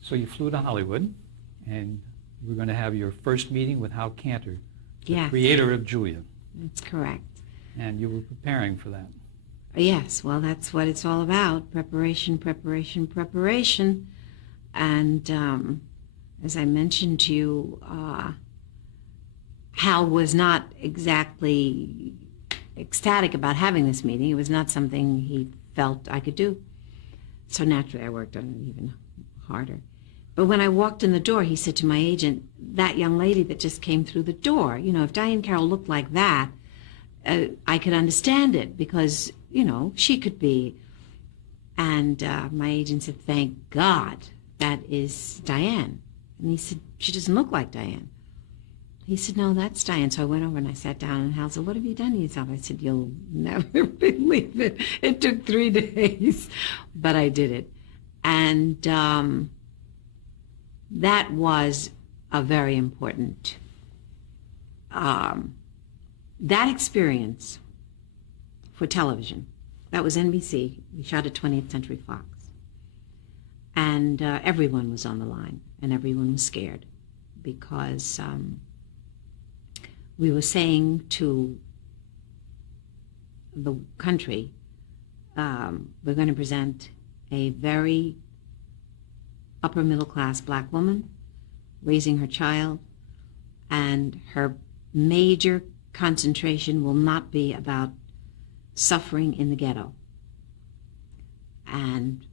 So you flew to Hollywood, and you were going to have your first meeting with Hal Kanter, the Yes. creator of Julia. That's correct. And you were preparing for that. Yes, well, that's what it's all about. Preparation, preparation, preparation. And as I mentioned to you, Hal was not exactly ecstatic about having this meeting. It was not something he felt I could do. So naturally, I worked on it even harder. But when I walked in the door, he said to my agent, that young lady that just came through the door, you know, if Diahann Carroll looked like that, I could understand it because, you know, she could be. And my agent said, thank God that is Diahann. And he said, she doesn't look like Diahann. He said, no, that's Diahann. So I went over and I sat down, and Hal said, what have you done to yourself? I said, you'll never believe it. It took 3 days, but I did it. And that was a very important, that experience for television. That was NBC. We shot at 20th Century Fox. And everyone was on the line, and everyone was scared because we were saying to the country, we're going to present a very upper middle class black woman raising her child, and her major concentration will not be about suffering in the ghetto. And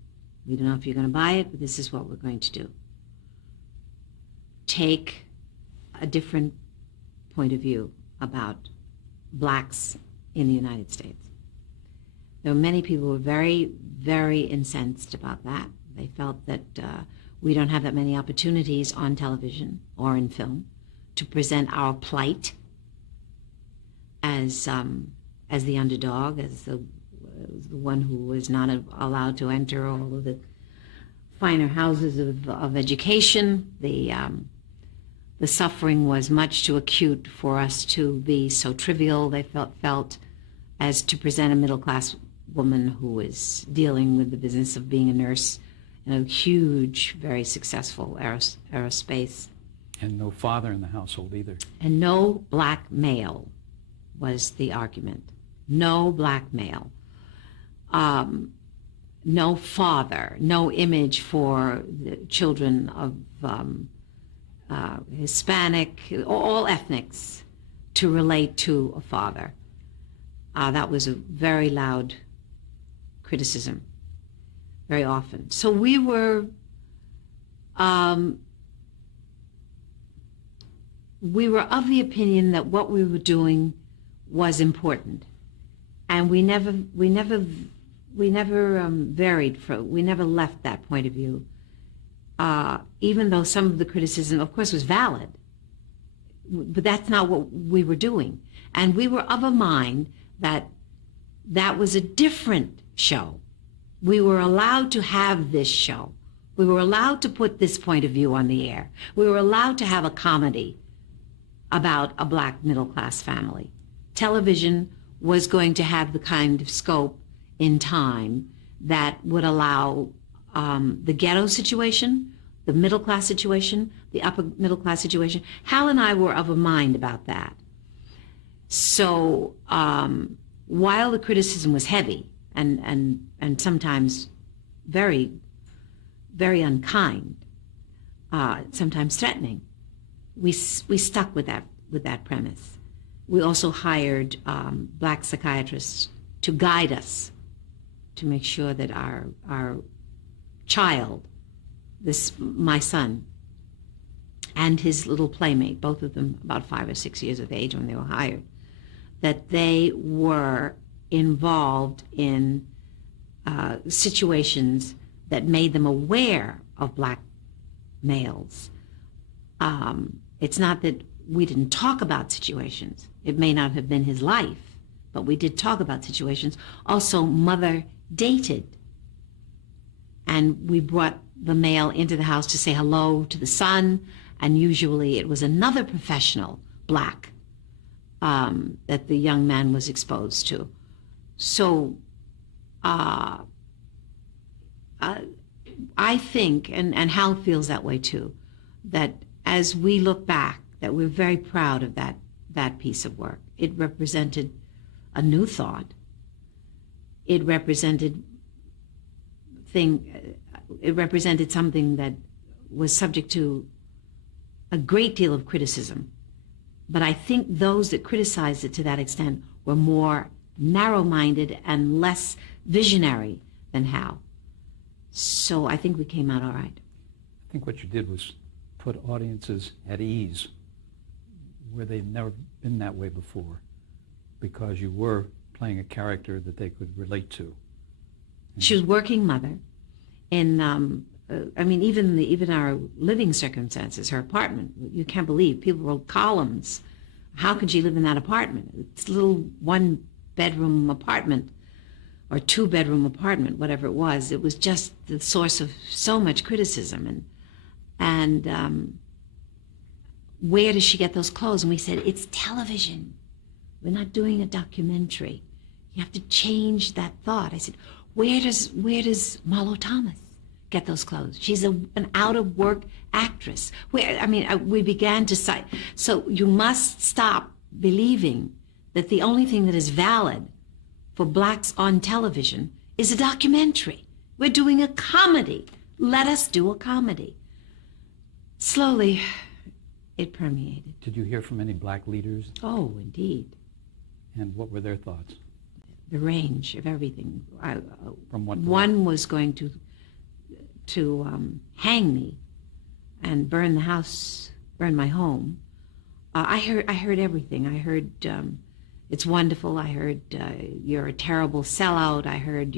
we don't know if you're going to buy it, but this is what we're going to do. Take a different point of view about blacks in the United States. There were many people who were very, very incensed about that. They felt that we don't have that many opportunities on television or in film to present our plight as the underdog, as the one who was not allowed to enter all of the finer houses of education. The suffering was much too acute for us to be so trivial, they felt, as to present a middle-class woman who was dealing with the business of being a nurse in a huge, very successful aerospace. And no father in the household either. And no black male was the argument. No black male. No father, no image for the children of Hispanic, all ethnics, to relate to a father. That was a very loud criticism, very often. So we were of the opinion that what we were doing was important, and we never varied from, we never left that point of view. Even though some of the criticism, of course, was valid, but that's not what we were doing. And we were of a mind that that was a different show. We were allowed to have this show. We were allowed to put this point of view on the air. We were allowed to have a comedy about a black middle-class family. Television was going to have the kind of scope in time that would allow the ghetto situation, the middle-class situation, the upper middle-class situation. Hal and I were of a mind about that. So while the criticism was heavy and sometimes very, very unkind, sometimes threatening, we stuck with that premise. We also hired black psychiatrists to guide us, to make sure that our child, my son, and his little playmate, both of them about 5 or 6 years of age when they were hired, that they were involved in situations that made them aware of black males. It's not that we didn't talk about situations. It may not have been his life, but we did talk about situations. Also, mother dated. And we brought the male into the house to say hello to the son, and usually it was another professional, black, that the young man was exposed to. So I think, and Hal feels that way too, that as we look back, that we're very proud of that piece of work. It represented a new thought. It represented something that was subject to a great deal of criticism. But I think those that criticized it to that extent were more narrow-minded and less visionary than Hal. So I think we came out all right. I think what you did was put audiences at ease where they've never been that way before, because you were playing a character that they could relate to. She was working mother in, even our living circumstances, her apartment. You can't believe people wrote columns. How could she live in that apartment? It's a little one-bedroom apartment or two-bedroom apartment, whatever it was. It was just the source of so much criticism. And where does she get those clothes? And we said, it's television. We're not doing a documentary. You have to change that thought. I said, where does Marlo Thomas get those clothes? She's an out-of-work actress. We began to cite. So you must stop believing that the only thing that is valid for blacks on television is a documentary. We're doing a comedy. Let us do a comedy. Slowly, it permeated. Did you hear from any black leaders? Oh, indeed. And what were their thoughts? The range of everything. From what? One was going to hang me and burn the house, burn my home. I heard everything. I heard it's wonderful. I heard you're a terrible sellout. I heard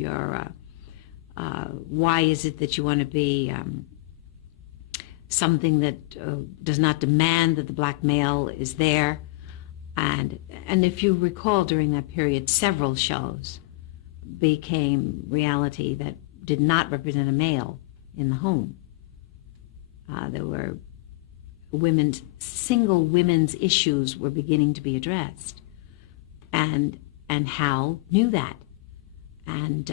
why is it that you want to be something that does not demand that the black male is there. And if you recall, during that period, several shows became reality that did not represent a male in the home. There were single women's issues were beginning to be addressed, and Hal knew that, and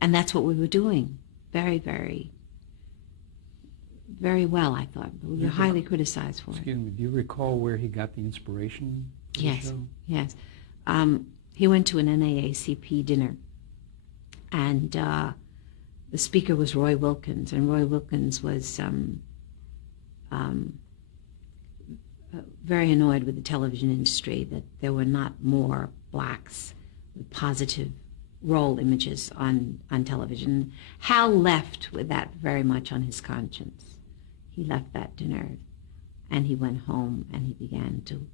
that's what we were doing, very, very, very well. I thought, but we were highly criticized for it. Excuse me. Do you recall where he got the inspiration? Yes, yes. He went to an NAACP dinner, and the speaker was Roy Wilkins, and Roy Wilkins was very annoyed with the television industry, that there were not more blacks with positive role images on television. Hal left with that very much on his conscience. He left that dinner, and he went home, and he began to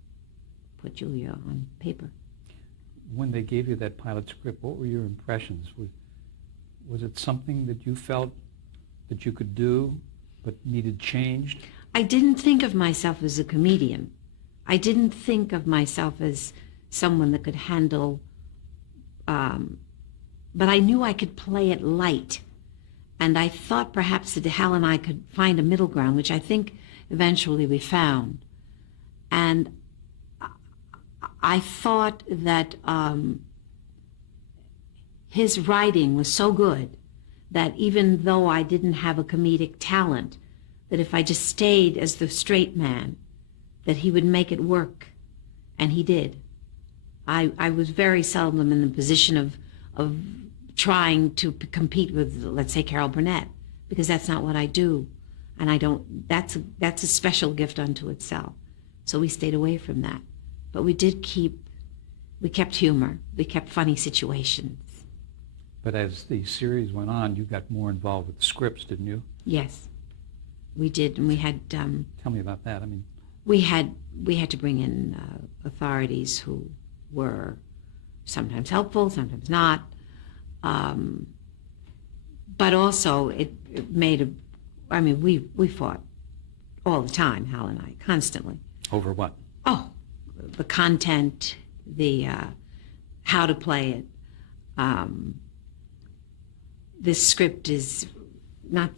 put Julia on paper. When they gave you that pilot script, what were your impressions? Was it something that you felt that you could do but needed changed? I didn't think of myself as a comedian. I didn't think of myself as someone that could handle, but I knew I could play it light. And I thought perhaps that Hal and I could find a middle ground, which I think eventually we found. And I thought that his writing was so good that even though I didn't have a comedic talent, that if I just stayed as the straight man, that he would make it work. And he did. I was very seldom in the position of trying to compete with, let's say, Carol Burnett, because that's not what I do. And I don't, that's a special gift unto itself. So we stayed away from that. But we kept humor. We kept funny situations. But as the series went on, you got more involved with the scripts, didn't you? Yes, we did. And we had... Tell me about that. I mean... We had to bring in authorities who were sometimes helpful, sometimes not. But also it made we fought all the time, Hal and I, constantly. Over what? Oh, the content, the how to play it. This script is not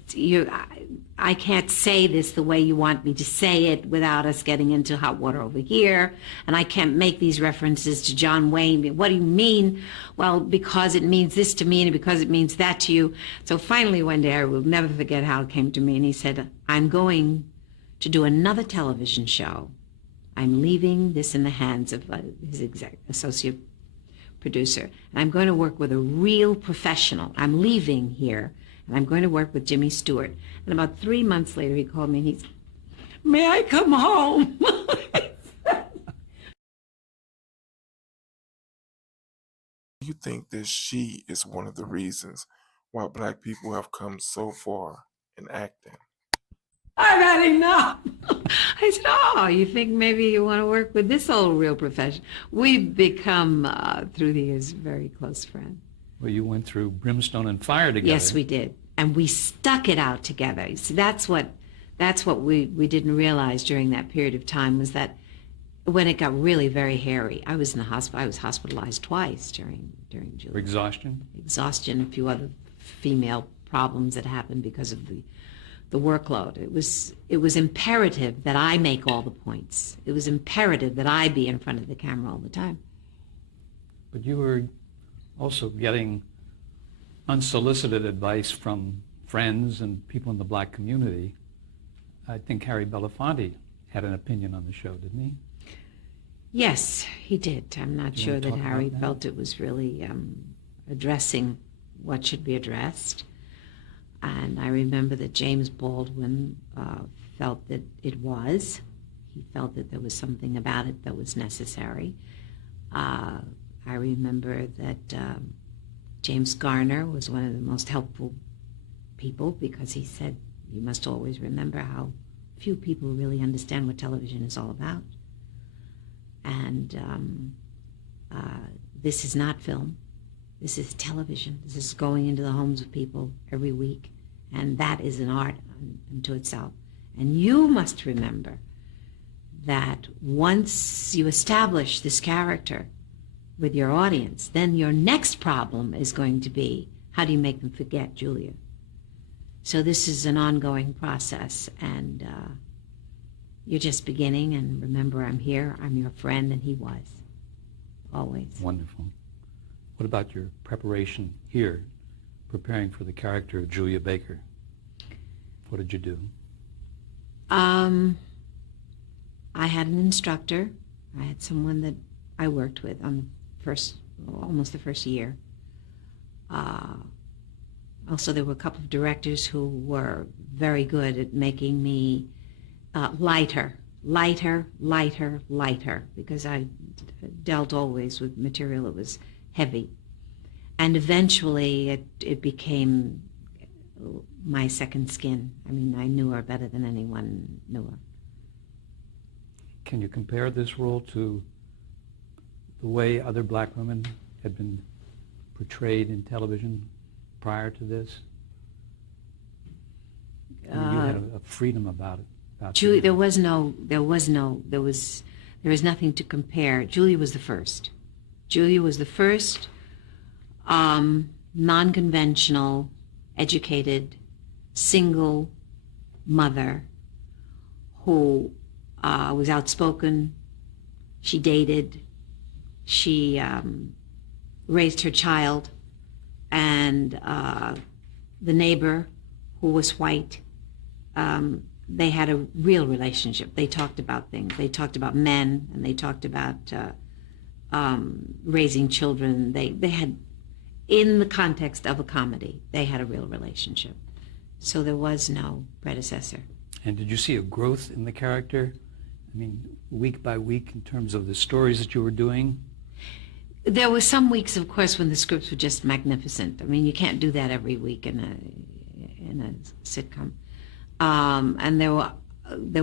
I can't say this the way you want me to say it without us getting into hot water over here. And I can't make these references to John Wayne. What do you mean? Well, because it means this to me and because it means that to you. So finally one day, I will never forget, Hal came to me and he said, I'm going to do another television show. I'm leaving this in the hands of his associate producer. And I'm going to work with a real professional. I'm leaving here. And I'm going to work with Jimmy Stewart. And about 3 months later, he called me and he's, may I come home? You think that she is one of the reasons why Black people have come so far in acting? I've had enough. I said, oh, you think maybe you want to work with this old real professional? We've become, through the years, very close friends. Well, you went through brimstone and fire together. Yes, we did. And we stuck it out together. See, that's what we didn't realize during that period of time, was that when it got really very hairy, I was in the hospital. I was hospitalized twice during Julia. For exhaustion? Exhaustion, a few other female problems that happened because of the workload. It was imperative that I make all the points. It was imperative that I be in front of the camera all the time. But you were also getting unsolicited advice from friends and people in the Black community. I think Harry Belafonte had an opinion on the show, didn't he? Yes, he did. I'm not sure that Harry felt it was really addressing what should be addressed. And I remember that James Baldwin felt that it was. He felt that there was something about it that was necessary. I remember that James Garner was one of the most helpful people, because he said, you must always remember how few people really understand what television is all about. And this is not film. This is television. This is going into the homes of people every week. And that is an art unto itself. And you must remember that once you establish this character with your audience, then your next problem is going to be, how do you make them forget Julia? So this is an ongoing process, and you're just beginning, and remember, I'm here, I'm your friend, and he was, always. Wonderful. What about your preparation here, preparing for the character of Julia Baker? What did you do? I had an instructor. I had someone that I worked with on almost the first year. Also, there were a couple of directors who were very good at making me lighter, because I dealt always with material that was heavy. And eventually it became my second skin. I mean, I knew her better than anyone knew her. Can you compare this role to the way other Black women had been portrayed in television prior to this? You had a freedom about it. Julia, there was nothing to compare. Julia was the first. Julia was the first non-conventional, educated, single mother who was outspoken. She dated. She raised her child, and the neighbor, who was white, they had a real relationship. They talked about things. They talked about men, and they talked about raising children. They had, in the context of a comedy, they had a real relationship. So there was no predecessor. And did you see a growth in the character? I mean, week by week, in terms of the stories that you were doing? There were some weeks, of course, when the scripts were just magnificent. I mean, you can't do that every week in a sitcom. And there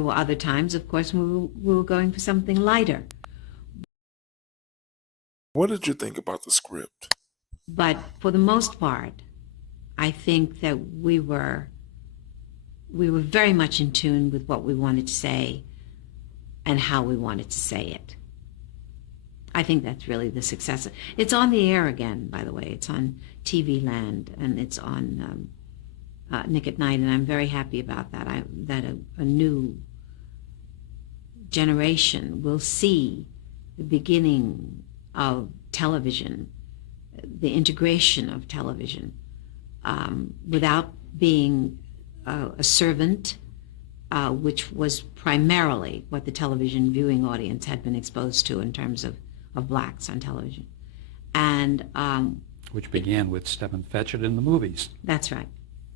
were other times, of course, when we were going for something lighter. What did you think about the script? But for the most part, I think that we were very much in tune with what we wanted to say and how we wanted to say it. I think that's really the success. It's on the air again, by the way. It's on TV Land, and it's on Nick at Night, and I'm very happy about that. That a new generation will see the beginning of television, the integration of television, without being a servant, which was primarily what the television viewing audience had been exposed to in terms of blacks on television. And Which began with Stephen Fetchit in the movies. that's right.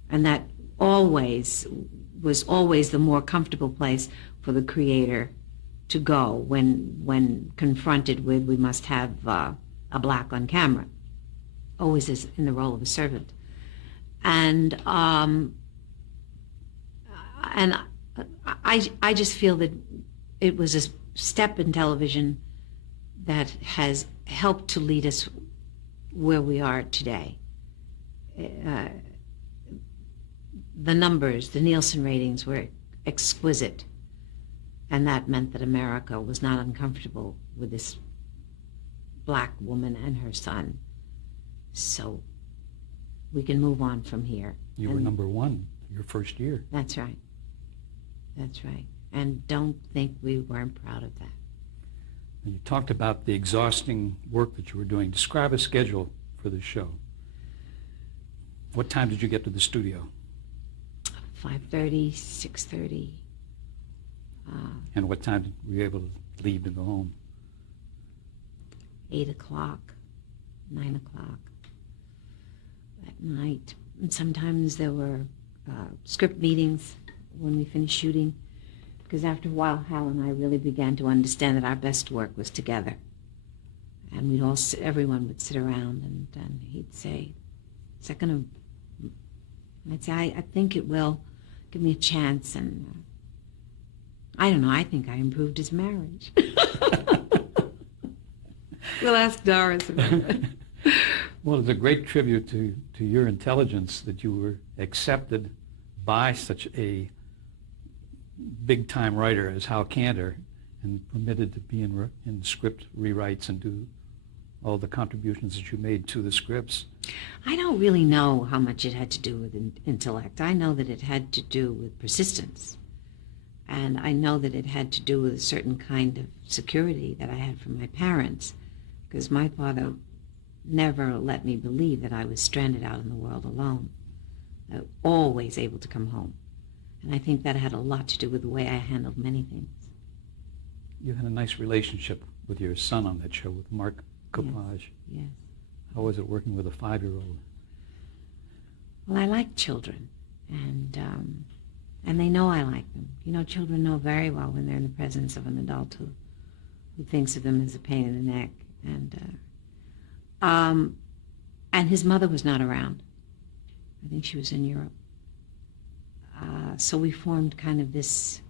And that always was always the more comfortable place for the creator to go when confronted with, we must have a black on camera, always is in the role of a servant. And I just feel that it was a step in television that has helped to lead us where we are today. The numbers, the Nielsen ratings were exquisite, and that meant that America was not uncomfortable with this black woman and her son. So we can move on from here. You were number one your first year. That's right. That's right. And don't think we weren't proud of that. And you talked about the exhausting work that you were doing. Describe a schedule for the show. What time did you get to the studio? 5:30, 6:30. And what time were you able to leave to go home? 8 o'clock, 9 o'clock at night. And sometimes there were script meetings when we finished shooting, because after a while, Hal and I really began to understand that our best work was together. And we'd all everyone would sit around, and he'd say, "Is that going to?" And I'd say, I think it will. Give me a chance. And I don't know, I think I improved his marriage. We'll ask Doris about it. Well, it's a great tribute to your intelligence that you were accepted by such a big-time writer as Hal Kanter and permitted to be in script rewrites and do all the contributions that you made to the scripts. I don't really know how much it had to do with intellect. I know that it had to do with persistence. And I know that it had to do with a certain kind of security that I had from my parents, because my father never let me believe that I was stranded out in the world alone. I was always able to come home. And I think that had a lot to do with the way I handled many things. You had a nice relationship with your son on that show, with Mark Copage. Yes. How was it working with a 5-year-old? Well, I like children, and they know I like them. You know, children know very well when they're in the presence of an adult who thinks of them as a pain in the neck. And his mother was not around. I think she was in Europe. So we formed kind of this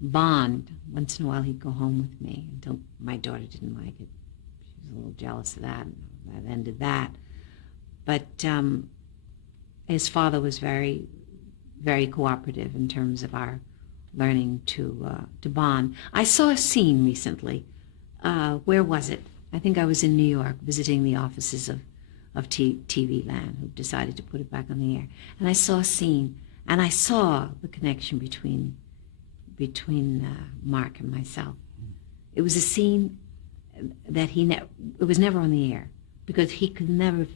bond. Once in a while he'd go home with me, until my daughter didn't like it. She was a little jealous of that, and that ended that. But his father was very, very cooperative in terms of our learning to bond. I saw a scene recently. Where was it? I think I was in New York visiting the offices of TV Land, who decided to put it back on the air. And I saw a scene, and I saw the connection between Mark and myself. It was a scene that it was never on the air, because he could never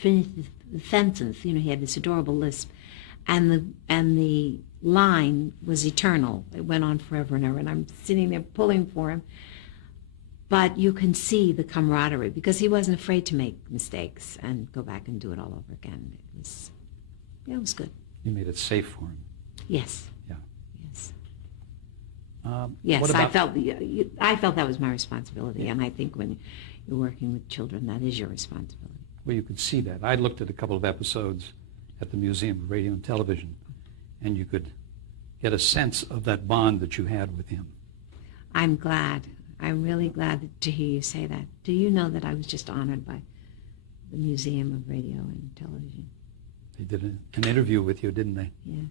finish the sentence. You know, he had this adorable lisp, and the line was eternal. It went on forever and ever, and I'm sitting there pulling for him. But you can see the camaraderie, because he wasn't afraid to make mistakes and go back and do it all over again. It was good. You made it safe for him. Yes. Yeah. Yes. Yes, Yes, I felt that was my responsibility, and I think when you're working with children, that is your responsibility. Well, you could see that. I looked at a couple of episodes at the Museum of Radio and Television, and you could get a sense of that bond that you had with him. I'm glad. I'm really glad to hear you say that. Do you know that I was just honored by the Museum of Radio and Television? They did an interview with you, didn't they? Yes.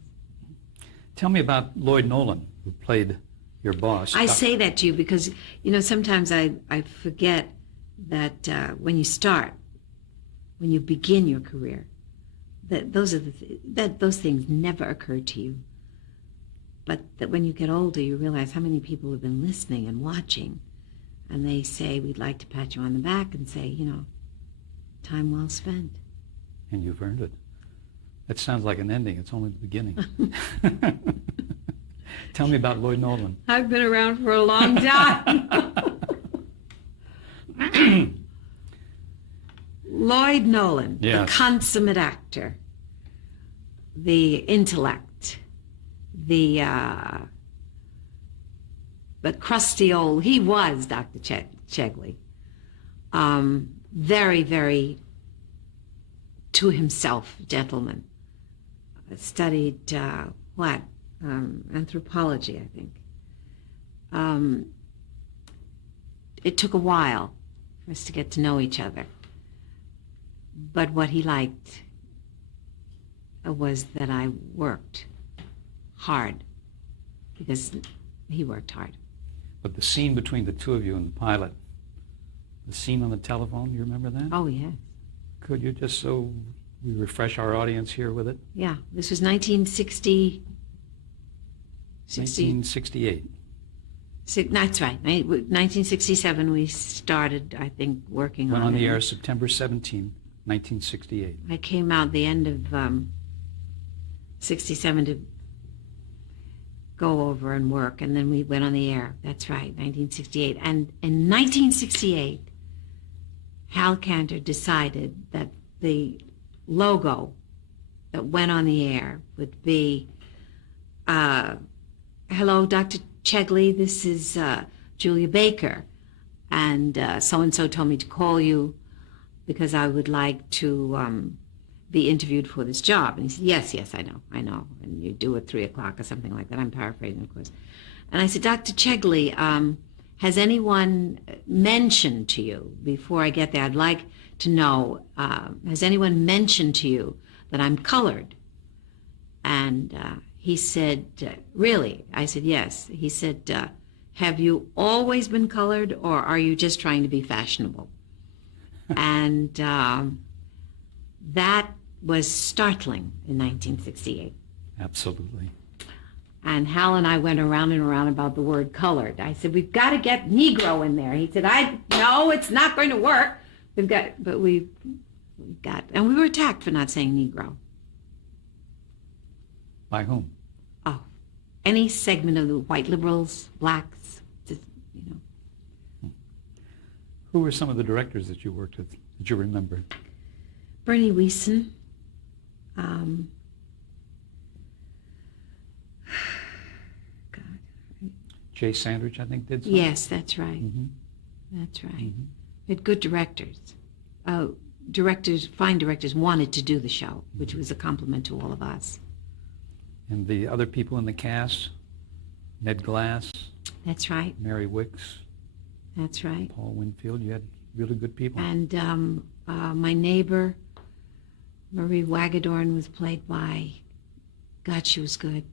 Tell me about Lloyd Nolan, who played your boss. I say that to you because, you know, sometimes I forget that when you begin your career, those things never occur to you. But that when you get older, you realize how many people have been listening and watching, and they say, we'd like to pat you on the back and say, time well spent. And you've earned it. That sounds like an ending. It's only the beginning. Tell me about Lloyd Nolan. I've been around for a long time. Lloyd Nolan, Yes. the consummate actor, the intellect, the crusty old, he was Dr. Chegley. Very, very to himself gentleman. Studied anthropology, I think. It took a while for us to get to know each other. But what he liked was that I worked hard, because he worked hard. But the scene between the two of you in the pilot, the scene on the telephone, you remember that? Oh, yes. Could you just, so we refresh our audience here with it? Yeah, this was 1960. 1968. That's right. 1967 we started, I think, working Went on on it. the air September 17, 1968. I came out the end of 67 to go over and work, and then we went on the air. That's right, 1968. And in 1968, Hal Kanter decided that the logo that went on the air would be, hello, Dr. Chegley, this is Julia Baker, and so-and-so told me to call you because I would like to be interviewed for this job. And he said, yes, I know. And you do at 3 o'clock or something like that. I'm paraphrasing, of course. And I said, Dr. Chegley, has anyone mentioned to you, before I get there, I'd like to know, has anyone mentioned to you that I'm colored? And he said, really? I said, yes. He said, have you always been colored, or are you just trying to be fashionable? And that was startling in 1968. Absolutely. And Hal and I went around and around about the word colored. I said, we've got to get Negro in there. He said, no, it's not going to work. And we were attacked for not saying Negro. By whom? Oh, any segment of the white liberals, blacks, Who were some of the directors that you worked with, that you remember? Bernie Wiesen. Jay Sandridge, I think, did some? Yes, that's right. Mm-hmm. That's right. Mm-hmm. We had good directors. Fine directors wanted to do the show, which was a compliment to all of us. And the other people in the cast, Ned Glass, That's right. Mary Wicks, That's right. Paul Winfield, you had really good people. And my neighbor, Marie Wagadorn, was played by, God, she was good.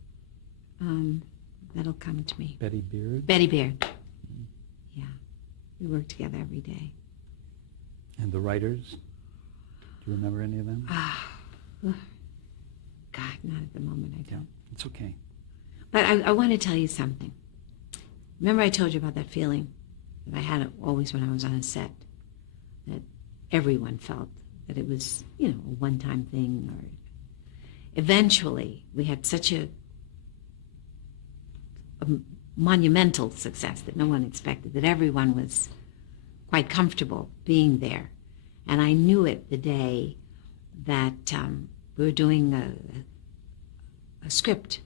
That'll come to me. Betty Beard. Betty Beard. Yeah. We worked together every day. And the writers, do you remember any of them? God, not at the moment, I don't. It's okay. But I want to tell you something. Remember I told you about that feeling that I had always when I was on a set, that everyone felt that it was, a one-time thing, or eventually we had such a monumental success that no one expected, that everyone was quite comfortable being there. And I knew it the day that we were doing a script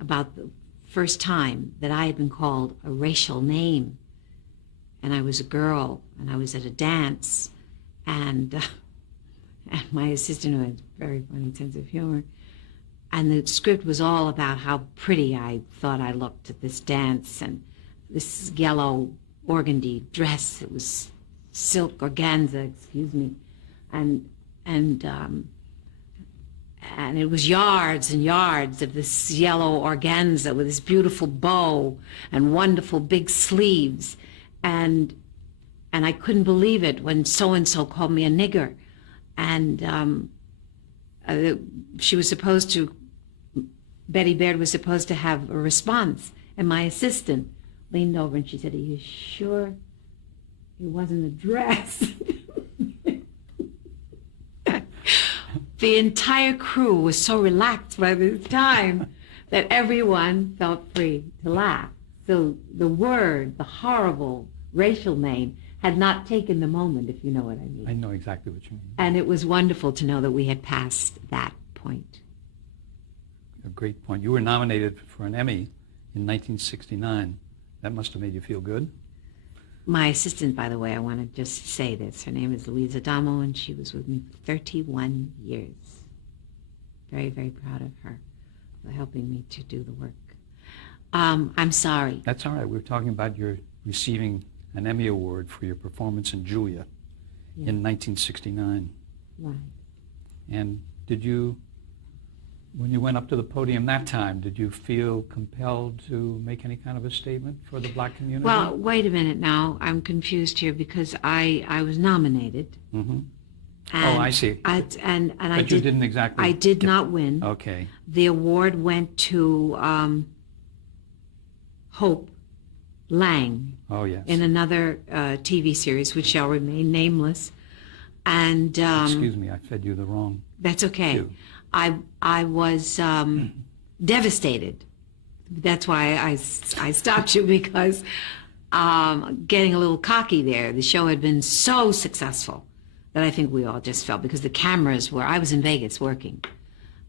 about the first time that I had been called a racial name. And I was a girl, and I was at a dance, and my assistant, who had a very funny sense of humor, and the script was all about how pretty I thought I looked at this dance, and this yellow organdy dress. It was silk organza, excuse me, and it was yards and yards of this yellow organza with this beautiful bow and wonderful big sleeves, and I couldn't believe it when so and so called me a nigger, and uh, she was supposed to, Betty Baird was supposed to have a response, and my assistant leaned over and she said, "Are you sure it wasn't a dress?" The entire crew was so relaxed by this time that everyone felt free to laugh. So the word, the horrible racial name, had not taken the moment, if you know what I mean. I know exactly what you mean. And it was wonderful to know that we had passed that point. A great point. You were nominated for an Emmy in 1969. That must have made you feel good. My assistant, by the way, I want to just say this. Her name is Louise Adamo, and she was with me for 31 years. Very, very proud of her for helping me to do the work. I'm sorry. That's all right. We were talking about your receiving an Emmy Award for your performance in Julia in 1969. Right. And did you, when you went up to the podium that time, did you feel compelled to make any kind of a statement for the black community? Well, wait a minute now. I'm confused here because I was nominated. Mm-hmm. And I see. But you didn't exactly. I did not win. Okay. The award went to Hope Lang. Oh, yes. In another TV series, which shall remain nameless. And excuse me, I fed you the wrong. That's okay. cue. I was devastated. That's why I stopped you, because getting a little cocky there. The show had been so successful that I think we all just felt, because the cameras were, I was in Vegas working,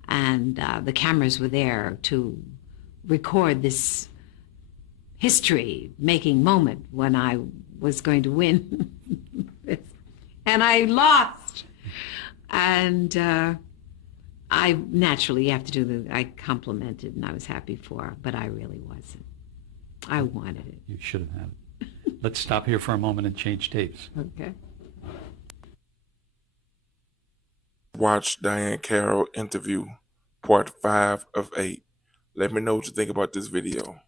and the cameras were there to record this history-making moment when I was going to win. And I lost. And I naturally, you have to do I complimented and I was happy for her, but I really wasn't. I wanted it. You should have had it. Let's stop here for a moment and change tapes. Okay. Watch Diahann Carroll interview, part 5 of 8. Let me know what you think about this video.